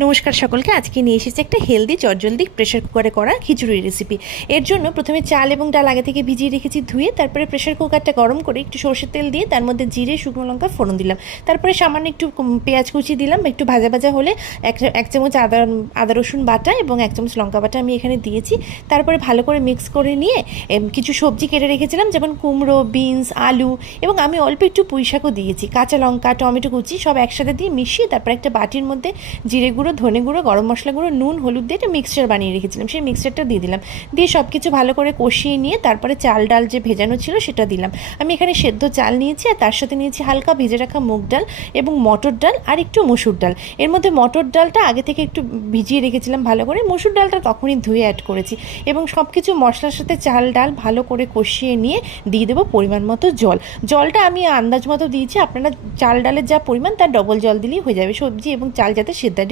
নমস্কার সকলকে। আজকে নিয়ে এসেছি একটা হেলদি চটজলদি প্রেশার কুকারে করা খিচুড়ি রেসিপি। এর জন্য প্রথমে চাল এবং ডাল আগে থেকে ভিজিয়ে রেখেছি ধুয়ে, তারপরে প্রেশার কুকারটা গরম করে একটু সর্ষের তেল দিয়ে তার মধ্যে জিরে শুকনো লঙ্কা ফোড়ন দিলাম। তারপরে সামান্য একটু পেঁয়াজ কুচি দিলাম, একটু ভাজা ভাজা হলে এক চামচ আদা রসুন বাটা এবং এক চামচ লঙ্কা বাটা আমি এখানে দিয়েছি। তারপরে ভালো করে মিক্স করে নিয়ে কিছু সবজি কেটে রেখেছিলাম, যেমন কুমড়ো, বিনস, আলু এবং আমি অল্প একটু পুঁই শাকও দিয়েছি, কাঁচা লঙ্কা, টমেটো কুচি সব একসাথে দিয়ে মিশিয়ে তারপর একটা বাটির মধ্যে জিরে গুঁড়ো, ধনে গুঁড়ো, গরম মশলা গুঁড়ো, নুন, হলুদ দিয়ে একটা মিক্সচার বানিয়ে রেখেছিলাম, সেই মিক্সচারটা দিয়ে দিলাম। দিয়ে সব কিছু ভালো করে কষিয়ে নিয়ে তারপরে চাল ডাল যে ভেজানো ছিল সেটা দিলাম। আমি এখানে সেদ্ধ চাল নিয়েছি আর তার সাথে নিয়েছি হালকা ভেজে রাখা মুগ ডাল এবং মটর ডাল আর একটু মসুর ডাল। এর মধ্যে মটর ডালটা আগে থেকে একটু ভিজিয়ে রেখেছিলাম ভালো করে, মসুর ডালটা তখনই ধুয়ে অ্যাড করেছি এবং সব কিছু মশলার সাথে চাল ডাল ভালো করে কষিয়ে নিয়ে দিয়ে দেবো পরিমাণ মতো জল। জলটা আমি আন্দাজ মতো দিয়েছি, আপনারা চাল ডালের যা পরিমাণ তার ডবল জল দিলেই হয়ে যাবে, সবজি এবং চাল যাতে সেদ্ধ